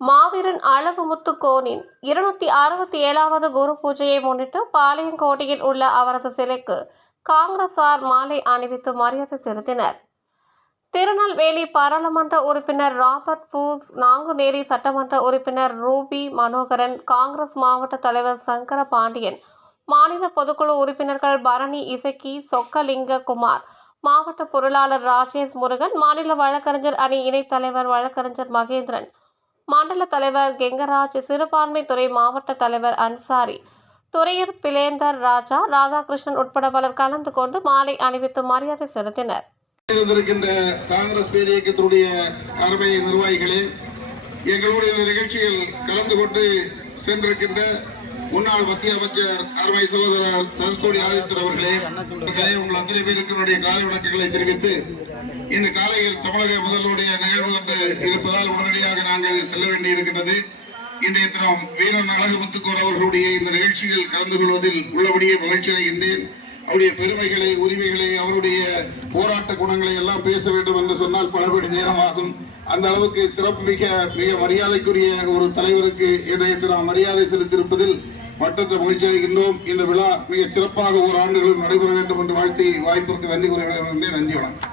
மாவீரன் அளவுமுத்து கோனின் இருநூத்தி அறுபத்தி ஏழாவது குரு பூஜையை முன்னிட்டு பாளையங்கோட்டையில் உள்ள அவரது சிலைக்கு காங்கிரசார் மாலை அணிவித்து மரியாதை செலுத்தினர். திருநெல்வேலி பாராளுமன்ற உறுப்பினர் ராபர்ட் பூஸ் நாங்குநேரி சட்டமன்ற உறுப்பினர் ரூபி மனோகரன் காங்கிரஸ் மாவட்ட தலைவர் சங்கர பாண்டியன் மாநில பொதுக்குழு உறுப்பினர்கள் பரணி இசக்கி சொக்கலிங்க குமார் மாவட்ட பொருளாளர் ராஜேஷ் முருகன் மாநில வழக்கறிஞர் அணி இணைத் தலைவர் வழக்கறிஞர் மகேந்திரன் மண்டல தலைவர் கெங்கராஜ் சிறுபான்மை துறை மாவட்ட தலைவர் அன்சாரி துறையூர் பிளேந்தர் ராஜா ராதாகிருஷ்ணன் உட்பட பலர் கலந்து கொண்டு மாலை அணிவித்து மரியாதை செலுத்தினர். காங்கிரஸ் பேரியக்கத்தினுடைய அருமை நிர்வாகிகளே எங்களுடைய நிகழ்ச்சியில் கலந்து கொண்டு சென்றிருக்கின்ற முன்னாள் மத்திய அமைச்சர் அருமை சகோதரர் தனுஷ்கோடி ஆதித்தர் அவர்களே அவர்களே, உங்கள் அத்தனை பேருக்கு என்னுடைய காலை வணக்கங்களை தெரிவித்து இந்த காலையில் தமிழக முதல்வருடைய நிகழ்வு வந்து இருப்பதால் உடனடியாக நாங்கள் செல்ல வேண்டி இருக்கின்றது இன்றைய தினம் வீரன் அழகு முத்துக்கோர் அவர்களுடைய இந்த நிகழ்ச்சியில் கலந்து கொள்வதில் உள்ளபடியே மகிழ்ச்சி அடைகின்றேன். அவருடைய பெருமைகளை உரிமைகளை அவருடைய போராட்ட குணங்களை எல்லாம் பேச வேண்டும் என்று சொன்னால் பலபடி நேரமாகும். அந்த அளவுக்கு சிறப்பு மிக மிக மரியாதைக்குரிய ஒரு தலைவருக்கு இன்றைய தினம் மரியாதை செலுத்தியிருப்பதில் பட்டத்தை மகிழ்ச்சியாகின்றோம். இந்த விழா மிக சிறப்பாக ஒரு ஆண்டுகளும் நடைபெற வேண்டும் என்று வாழ்த்தி வாய்ப்பிற்கு நன்றி கூறுகிறேன் நன்றி வணக்கம்.